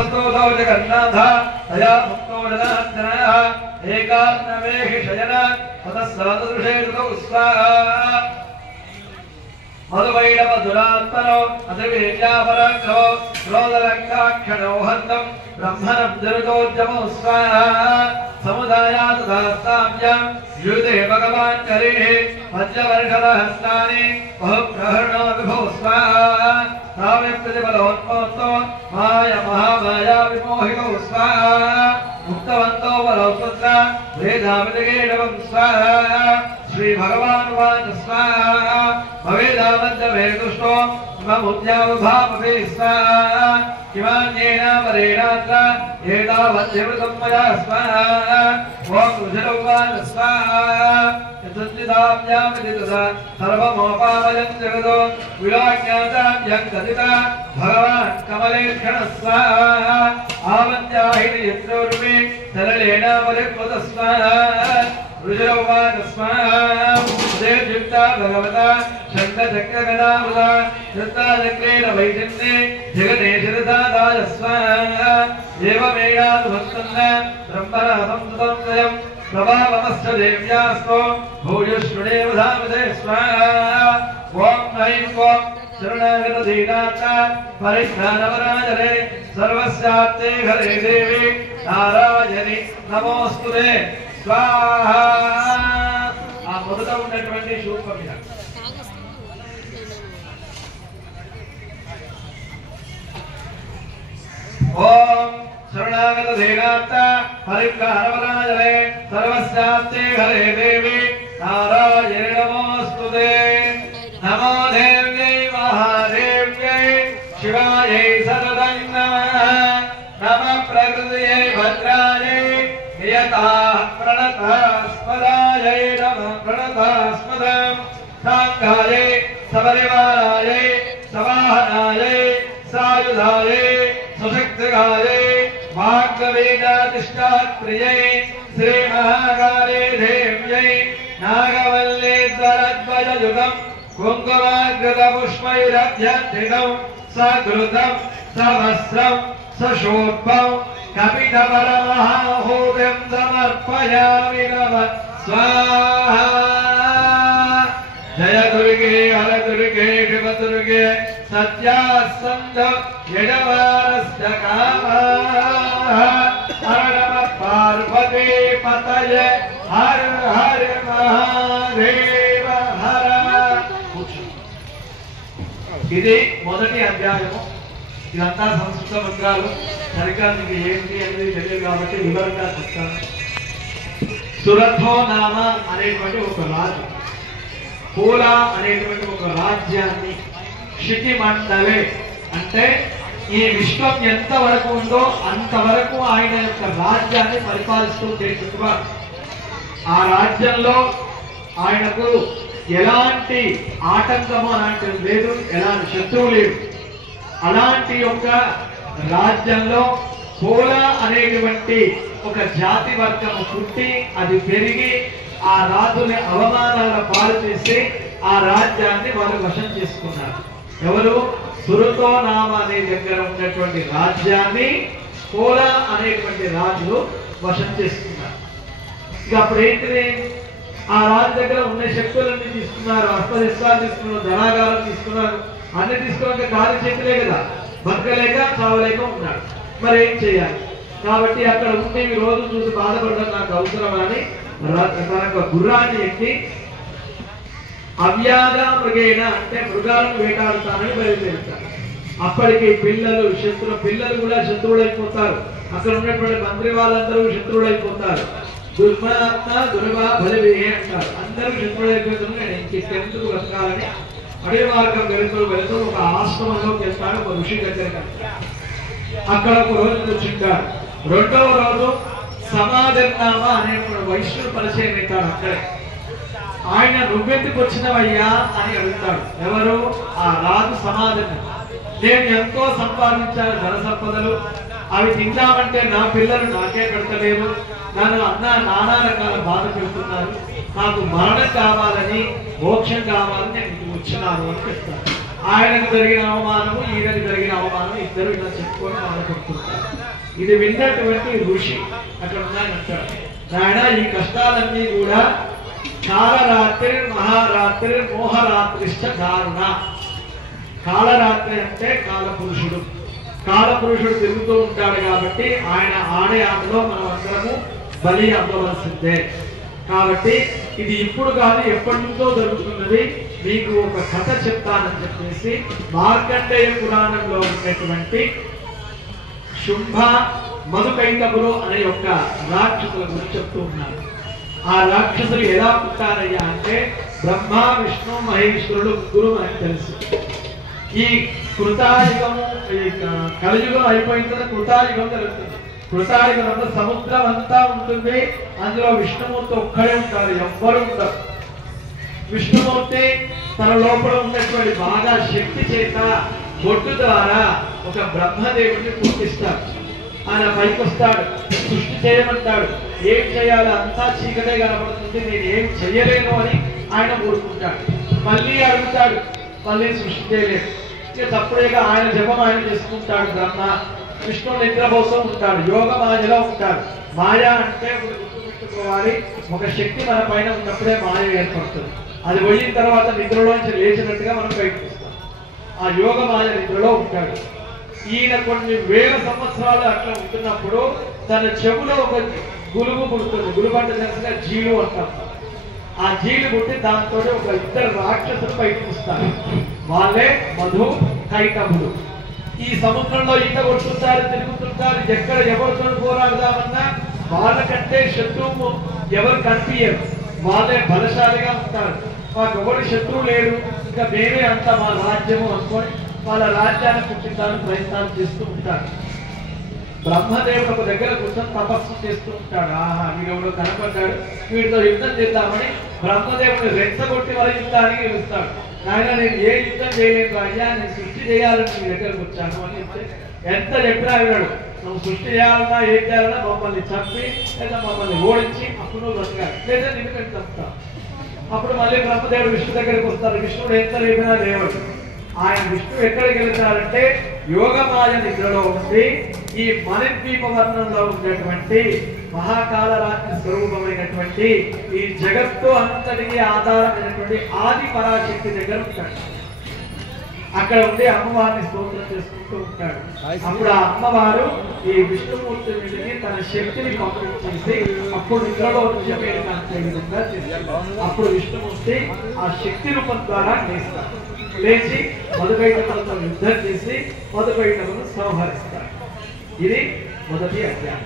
जगन्नाथ तया मुक्तो जनार्दनः एकान्नवेहि शयन ततस्सादृशे ऋतौ स्वाहा मधुवैरवधुरात्मनो अतिवीर्यापराक्रमो क्रोधलङ्काक्षणो हन्तम् ब्रह्मणं जरुतोद्यमो स्वाहा समुदायात् दास्ताभ्यां युधे भगवान् करेः पञ्चवर्षदहस्तानि बहुप्रहरणो विभो स्वाहा तावे प्रतिबलोन्मोक्तो माया महामाया विमोहितो स्वाहा मुक्तवन्तो बलौपुत्र वेदावतिगेडवं स्वाहा श्री भगवान् वाच स्वाहा भवेदावद्यवेदुष्टो ममुद्यावभावभे स्वाहा किमान्येन वरेणात्र एतावद्यवृतं मया स्वाहा ॐ रुधिरौवाच स्वाहा यतुञ्जिताभ्यामिति तथा सर्वमोपावयं जगतो विलोक्याताभ्यं तदिता भगवान् कमलेक्षणः स्वाहा आवन्त्याहिनि यत्रोर्मे सरलेण परिप्लुत स्वाहा रुधिरौवाच स्वाहा देवयुक्ता भगवता शङ्खचक्रगदामृता दत्ताचक्रेण वैजन्ये जगते शिरसादाय स्वाहा एवमेयानुभक्तन्न ब्रह्मणाथं सुतं स्वयं प्रभावमस्य देव्यास्तो भूयुष्णुदेव धामते स्वाहा ॐ ऐं ॐ शरणागतधीनाथ परिज्ञानवराजने सर्वस्यात्ते हरे देवी नारायणि नमोस्तुते स्वाहा आ మొదట ఉన్నటువంటి శూర్ప మీద ఓం శరణాగతధీనాథ పరిజ్ఞానవరాజనే సర్వస్యాత్తే హరే దేవి నారాయణి నమోస్తుతే నమో దేవ్యై మహాదేవ్యై శివాయై సర్వదం నమః నమః ప్రకృతయై భద్రాయై నియతాః ప్రణతాస్పదాయై నమః ప్రణతాస్పదం సాంగాయై సపరివారాయై సవాహనాయై సాయుధాయై सुशक्तिकाले वाग्वेदातिष्ठात्प्रियै श्रीमहाकाले देव्यै नागवल्ले द्वरद्वययुगं कुङ्कुमाग्रतपुष्पैरभ्यर्थितं सकृतं सहस्रं सशोभं कपितपरमहाहोव्यं समर्पयामि नमः स्वाहा जय दुर्गे हर दुर्गे शिव दुर्गे सत्यासन्द यजमानस्य कामः हर नमः पार्वती पतये हर हर महादेव हर ఇది మొదటి అధ్యాయము ఇదంతా సంస్కృత మంత్రాలు సరిగ్గా మీకు ఏంటి అనేది తెలియదు కాబట్టి వివరంగా చెప్తాను సురథో నామ అనేటువంటి ఒక రాజు పూలా అనేటువంటి ఒక రాజ్యాన్ని శిఖి మండలే అంటే ఈ విశ్వం ఎంత వరకు ఉందో అంతవరకు ఆయన యొక్క రాజ్యాన్ని పరిపాలిస్తూ చేస్తున్నారు ఆ రాజ్యంలో ఆయనకు ఎలాంటి ఆటంకము అలాంటిది లేదు ఎలాంటి శత్రువు లేదు అలాంటి యొక్క రాజ్యంలో పూలా అనేటువంటి ఒక జాతి వర్గము పుట్టి అది పెరిగి ఆ రాజుని అవమానాల పాలు చేసి ఆ రాజ్యాన్ని వారు వశం చేసుకున్నారు ఎవరు సురతో నామ అనే దగ్గర ఉన్నటువంటి రాజ్యాన్ని పూలా అనేటువంటి రాజులు వశం చేసుకున్నారు ఇక అప్పుడు ఏంటిది ఆ రాజు దగ్గర ఉన్న శక్తులన్నీ తీసుకున్నారు అస్త్రశస్త్రాలు తీసుకున్నారు ధనాగారం తీసుకున్నారు అన్ని తీసుకున్నాక కాలి చేతులే కదా బతకలేక చావలేక ఉన్నాడు మరి ఏం చేయాలి కాబట్టి అక్కడ ఉంటే ఈ రోజు చూసి బాధపడడం నాకు అవసరమని తన గుర్రాన్ని ఎక్కి అవ్యాధ మృగేణ అంటే మృగాలను వేటాడుతానని బయలుదేరుతారు అప్పటికి పిల్లలు కూడా శత్రువులైపోతారు అక్కడ ఉన్నటువంటి మంత్రి వాళ్ళందరూ శత్రువులైపోతారు దుర్మాత్మ దుర్వా బలివే అంటారు అందరూ శత్రువులైపోతారు నేను ఇంకెందుకు బతకాలని అడవి మార్గం వెళుతూ ఒక ఆశ్రమంలోకి వెళ్తాడు ఒక ఋషి దగ్గర అక్కడ ఒక రోజు కూర్చుంటాడు రెండవ రోజు సమాజన్నామ అనేటువంటి వైష్ణవుడు పరిచయం అవుతాడు అక్కడే ఆయన నువ్వెందుకు వచ్చినవయ్యా అని అడుగుతాడు ఎవరు ఆ రాజు సమాజం నేను ఎంతో సంపాదించాను ధన సంపదలు అవి తిందామంటే నా పిల్లలు నాకే పెడతలేరు నన్ను నానా రకాల బాధ పెడుతున్నారు నాకు మరణం కావాలని మోక్షం కావాలని నేను వచ్చినాను అని చెప్తాను ఆయనకు జరిగిన అవమానము ఈయనకు జరిగిన అవమానం ఇద్దరు ఇలా చెప్పుకొని బాధపడుతుంటారు. ఇది విన్నటువంటి ఋషి అక్కడ ఉన్నాయని అంటాడు, నాయన ఈ కష్టాలన్నీ కూడా కాలరాత్రి మహారాత్రి మోహరాత్రిష్ట దారుణ. కాలరాత్రి అంటే కాలపురుషుడు, కాలపురుషుడు తిరుగుతూ ఉంటాడు కాబట్టి ఆయన ఆడయాటలో మనం అందరము బలి అవ్వవలసిందే. కాబట్టి ఇది ఇప్పుడు కాదు, ఎప్పటి నుంచో జరుగుతున్నది. మీకు ఒక కథ చెప్తానని చెప్పేసి మార్కండేయ పురాణంలో ఉన్నటువంటి శుంభ మధుకైటపులు అనే యొక్క రాక్షసుల గురించి చెప్తూ ఉన్నారు. ఆ రాక్షసులు ఎలా పుట్టారయ్యా అంటే బ్రహ్మ విష్ణు మహేశ్వరుడు ముగ్గురు మనకు తెలుసు. ఈ కృతాయుగము కలియుగం అయిపోయిన తర్వాత కృతాయుగం జరుగుతుంది. కృతాయుగంలో సముద్రం అంతా ఉంటుంది, అందులో విష్ణుమూర్తి ఒక్కడే ఉంటారు, ఎవ్వరు ఉంటారు. విష్ణుమూర్తి తన లోపల ఉన్నటువంటి బాగా శక్తి చేత బొట్టు ద్వారా ఒక బ్రహ్మదేవుడిని పూజిస్తాడు. ఆయన పైకి వస్తాడు, సృష్టి చేయమంటాడు. ఏం చేయాలో అంతా చీకటే కనబడుతుంది, నేను ఏం చెయ్యలేను అని ఆయన ఊరుకుంటాడు. మళ్ళీ అడుగుతాడు, మళ్ళీ సృష్టి చేయలేదు. ఇక తప్పుడేగా ఆయన జపం ఆయన చేసుకుంటాడు. బ్రహ్మ విష్ణు నిద్రపోతూ ఉంటాడు, యోగ మాయలో ఉంటాడు. మాయ అంటే గుర్తుపెట్టుకోవాలి, ఒక శక్తి మన పైన ఉన్నప్పుడే మాయ ఏర్పడుతుంది. అది పోయిన తర్వాత నిద్రలోంచి లేచినట్టుగా మనం బయటకు వస్తాం. ఆ యోగ మాయ నిద్రలో ఉంటాడు. ఈయన కొన్ని వేల సంవత్సరాలు అట్లా ఉంటున్నప్పుడు తన చెవులో ఒక గులుగు పుడుతుంది. గులుగు అంటే తెలిసిన జీలు అంటాం. ఆ జీలు పుట్టి దాంతో ఒక ఇద్దరు రాక్షసులు బయటకు వస్తారు. వాళ్ళే మధు కైటములు. ఈ సముద్రంలో ఈత కొడుతుంటారు, తిరుగుతుంటారు. ఎక్కడ ఎవరితో పోరాడదామన్నా వాళ్ళకంటే శత్రువు ఎవరు కనిపించరు, వాళ్ళే బలశాలిగా ఉంటారు. మాకు ఎవరు శత్రువు లేడు, ఇంకా మేమే అంతా మా రాజ్యము అనుకొని వాళ్ళ రాజ్యాన్ని పుట్టించడానికి ప్రయత్నాలు చేస్తూ ఉంటారు. బ్రహ్మదేవుడు ఒక దగ్గర కూర్చొని తపస్సు చేస్తూ ఉంటాడు. ఆహా, వీడెవడో కనపడ్డాడు, వీడితో యుద్ధం చేద్దామని బ్రహ్మదేవుడిని రెచ్చగొట్టి వాళ్ళ యుద్ధానికి పిలుస్తాడు. నాయన నేను ఏ యుద్ధం చేయలేదు అయ్యా, నేను సృష్టి చేయాలని మీ దగ్గరకు వచ్చాను అని చెప్తే ఎంత చెప్పినా విన్నాడు. నువ్వు సృష్టి చేయాలన్నా ఏం చేయాలన్నా మమ్మల్ని చంపి లేదా మమ్మల్ని ఓడించి అప్పుడు నువ్వు బ్రతకాలి, లేదా నిన్ను మేము చంపుతాం. అప్పుడు మళ్ళీ బ్రహ్మదేవుడు విష్ణు దగ్గరికి వస్తారు. విష్ణుడు ఎంత లేపినా లేవడు. ఆయన విష్ణు ఎక్కడికి వెళ్తారంటే యోగమాయ నిద్రలో ఉండి ఈ మణిద్వీప వర్ణంలో ఉండేటువంటి మహాకాల రాత్రి స్వరూపమైనటువంటి ఈ జగత్తు అంతటికి ఆధారమైనటువంటి ఆది పరాశక్తి దగ్గర ఉంటాడు. అక్కడ ఉండి అమ్మవారిని స్తోత్రం చేసుకుంటూ ఉంటాడు. అప్పుడు ఆ అమ్మవారు ఈ విష్ణుమూర్తి మీదకి తన శక్తిని పంపించేసి అప్పుడు నిద్రలో నుంచి కాంతే విధంగా చేస్తారు. అప్పుడు విష్ణుమూర్తి ఆ శక్తి రూపం ద్వారా లేస్తారు. లేచి మధుకైటములతో యుద్ధం చేసి మధుకైటములను సంహరిస్తారు. ఇది మొదటి అధ్యాయం.